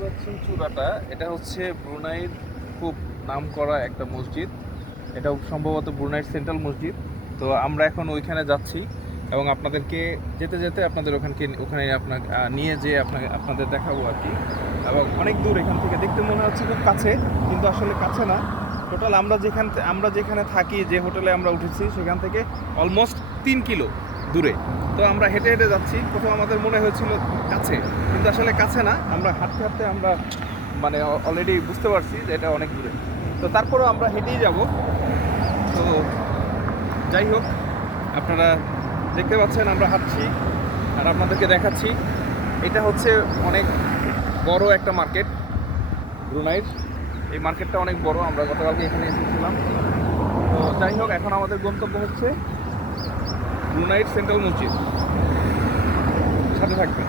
পশ্চিম চূড়াটা। এটা হচ্ছে ব্রুনাইর খুব নাম করা একটা মসজিদ। এটা সম্ভবত ব্রুনাইর সেন্ট্রাল মসজিদ। তো আমরা এখন ওইখানে যাচ্ছি এবং আপনাদেরকে যেতে যেতে আপনাদের ওখানকে, ওখানে আপনার নিয়ে যেয়ে আপনাকে, আপনাদের দেখাবো আর কি। এবং অনেক দূর এখান থেকে। দেখতে মনে হচ্ছে খুব কাছে, কিন্তু আসলে কাছে না। টোটাল আমরা যেখান আমরা যেখানে থাকি, যে হোটেলে আমরা উঠেছি, সেখান থেকে অলমোস্ট তিন কিলো। দূরে। তো আমরা হেঁটে হেঁটে যাচ্ছি। প্রথম আমাদের মনে হয়েছিল কাছে। কিন্তু আসলে কাছে না। আমরা হাঁটতে হাঁটতে আমরা মানে অলরেডি বুঝতে পারছি যে এটা অনেক দূরে। তো তারপরেও আমরা হেঁটেই যাব। তো যাই হোক, আপনারা দেখতে পাচ্ছেন আমরা হাঁটছি আর আপনাদেরকে দেখাচ্ছি। এটা হচ্ছে অনেক বড় একটা মার্কেট, ব্রুনাইর। এই মার্কেটটা অনেক বড়। আমরা গতকালকে এখানে এসেছিলাম। তো যাই হোক, এখন আমাদের গন্তব্য হচ্ছে ব্রুনাইট সেন্ট্রাল মসজিদ সাথে থাকবেন।